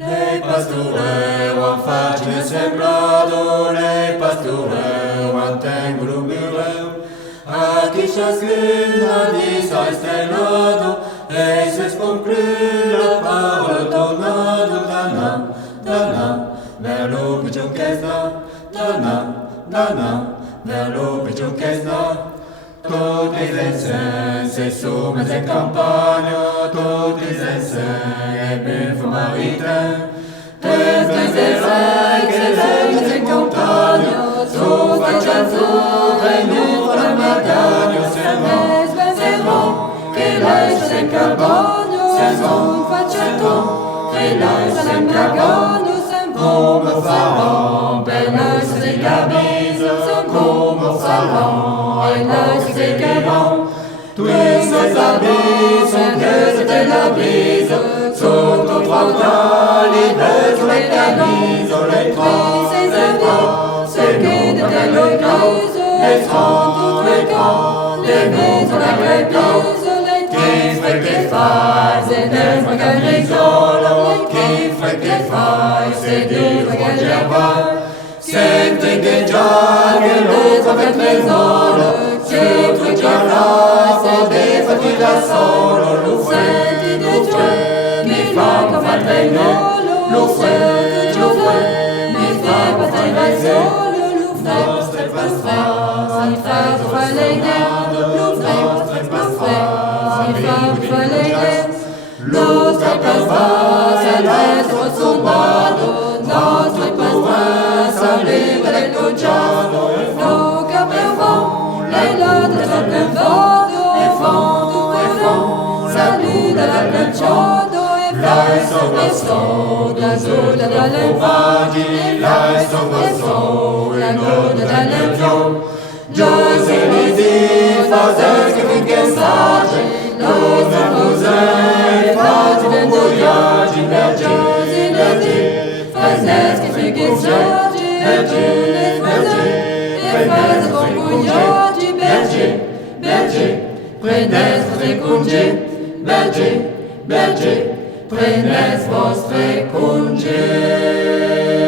Le pastore oan facine sembrado, le pastore oan tengulu mureu, aquí ciascun a di sa estrelado, e se conclut la parola tornado, dana, vers l'aube giunchesna, dana, vers l'aube giunchesna. Tot les incenses et sommets et campagnes, tot les incenses et buffes maritains, tous les érailles et les et campagnes, sauf à Chanzour et nous pour la magagne, c'est bon, que l'âge c'est campagne, c'est bon, faciaton, que l'âge c'est magagne, c'est bon, me farant, belle c'est cabise, c'est bon, me farant. Et là c'est que bon, tous ces habits sont que c'était la bise, sont aux trois bras, les belles sur les camises, les trois, c'est que de l'église, les trente, les grands, les maisons, la crépise, qui ferait des failles, et des regards rigoles, qui ferait des failles, c'est du regard gervais. Sente che già che lo fa tesoro, se tu già la se fatti da solo, lo senti di te, mi fa come lo senti mi fa passare solo, lo nostre passare, si fa l'idea, lo nostre passare, si fa l'idea, lo nostre passare, il soldato, nostre passare, saliva del cocciato, no capevon, le latte del vado, e fondo, salida dal cocciato, e fai sopra la sola dalle vaghi, fai sopra la coda dalle più, Giose mi di, fazesche finché saggi, lo sapusei, fatti del voyaggi, per Giose ne di, fazesche finché saggi, berger, prenez vostre congé, berger, prenez vostre congé.